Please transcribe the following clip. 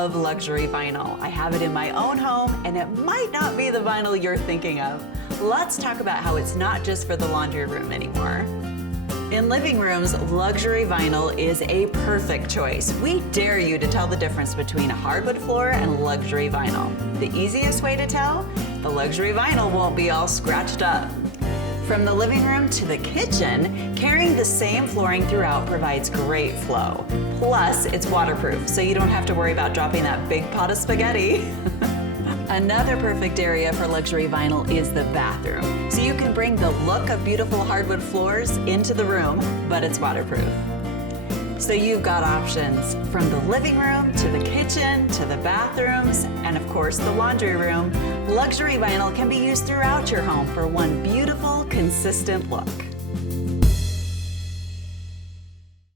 love luxury vinyl. I have it in my own home, and it might not be the vinyl you're thinking of. Let's talk about how it's not just for the laundry room anymore. In living rooms, luxury vinyl is a perfect choice. We dare you to tell the difference between a hardwood floor and luxury vinyl. The easiest way to tell? The luxury vinyl won't be all scratched up. From the living room to the kitchen, carrying the same flooring throughout provides great flow. Plus, it's waterproof, so you don't have to worry about dropping that big pot of spaghetti. Another perfect area for luxury vinyl is the bathroom. So you can bring the look of beautiful hardwood floors into the room, but it's waterproof. So you've got options from the living room to the kitchen to the bathrooms and of course the laundry room. Luxury vinyl can be used throughout your home for one beautiful, consistent look.